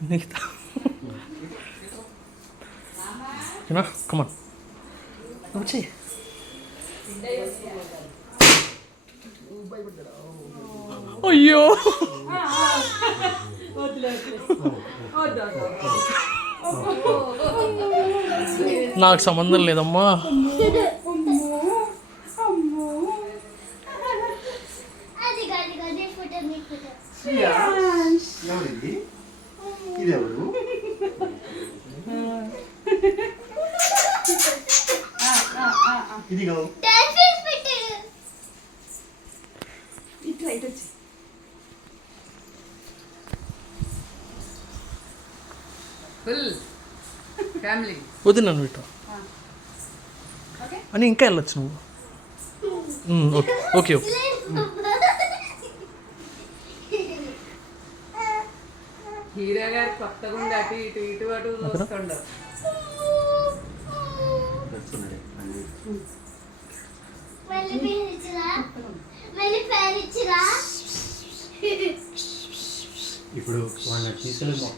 Nikita. Come on. వచ్చి అయ్యో నాకు సంబంధం లేదమ్మా. వదిన ఇటు అని ఇంకా వెళ్ళొచ్చు నువ్వు. ఓకే ఓకే హీరో గారు కొత్తగా ఉంది, అటు ఇటు ఇటు అటు చూస్తుండరు. ఇప్పుడు వాళ్ళ టీచర్లు మొత్తం